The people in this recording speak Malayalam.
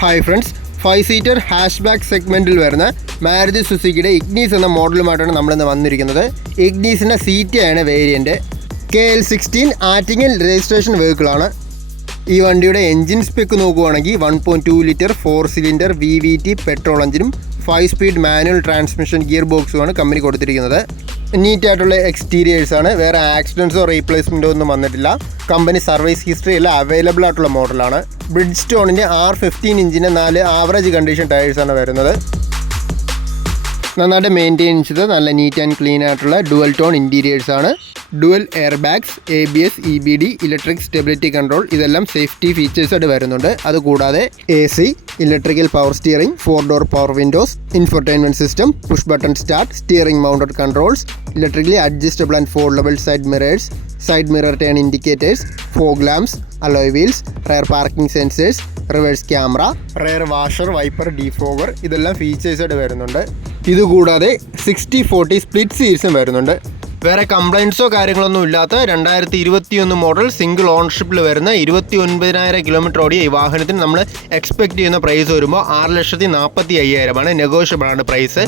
Hi friends, 5 seater hatchback സെഗ്മെൻറ്റിൽ വരുന്ന മാരുതി സുസുക്കിയുടെ ഇഗ്നീസ് എന്ന മോഡലുമായിട്ടാണ് നമ്മളിന്ന് വന്നിരിക്കുന്നത്. ഇഗ്നീസിൻ്റെ CT ആണ് വേരിയൻറ്റ്. KL16 ആറ്റിങ്ങൽ രജിസ്ട്രേഷൻ വെഹിക്കിളാണ്. ഈ വണ്ടിയുടെ എൻജിൻ സ്പെക്ക് നോക്കുകയാണെങ്കിൽ 1.2 ലിറ്റർ 4 സിലിണ്ടർ VVT പെട്രോൾ എഞ്ചിനും 5 സ്പീഡ് മാനുവൽ ട്രാൻസ്മിഷൻ ഗിയർ ബോക്സുമാണ് കമ്പനി കൊടുത്തിരിക്കുന്നത്. നീറ്റായിട്ടുള്ള എക്സ്റ്റീരിയേഴ്സാണ്. വേറെ ആക്സിഡൻസോ റീപ്ലേസ്മെൻറ്റോ ഒന്നും വന്നിട്ടില്ല. കമ്പനി സർവീസ് ഹിസ്റ്ററി എല്ലാം അവൈലബിൾ ആയിട്ടുള്ള മോഡലാണ്. ബ്രിഡ്ജ് R15 ഇഞ്ചിൻ്റെ 4 ആവറേജ് കണ്ടീഷൻ ടയേഴ്സാണ് വരുന്നത്. നന്നായിട്ട് മെയിൻറ്റെയിൻ ചെയ്ത് നല്ല നീറ്റ് ആൻഡ് ക്ലീൻ ആയിട്ടുള്ള ഡുവൽ ടോൺ ഇൻറ്റീരിയേഴ്സാണ്. Dual air bags, ABS, EBD, electric stability control ഇതെല്ലാം സേഫ്റ്റി ഫീച്ചേഴ്സായിട്ട് വരുന്നുണ്ട്. അതുകൂടാതെ AC, electrical power steering, 4 door power windows, infotainment system, push button start, steering mounted controls, electrically adjustable and foldable side mirrors, side mirror turn indicators, fog lamps, alloy wheels, rear parking sensors, reverse camera, rear washer, wiper, defogger ഇതെല്ലാം ഫീച്ചേഴ്സായിട്ട് വരുന്നുണ്ട്. ഇതുകൂടാതെ 60/40 സ്പ്ലിറ്റ് സീറ്റ്സും വരുന്നുണ്ട്. വേറെ കംപ്ലൈൻറ്റ്സോ കാര്യങ്ങളൊന്നും ഇല്ലാത്ത 2021 മോഡൽ സിംഗിൾ ഓൺഷിപ്പിൽ വരുന്ന 29,000 കിലോമീറ്റർ ഓടിയ ഈ വാഹനത്തിന് നമ്മൾ എക്സ്പെക്ട് ചെയ്യുന്ന പ്രൈസ് വരുമ്പോൾ 6,45,000 നെഗോഷ്യബിൾ ആണ് പ്രൈസ്.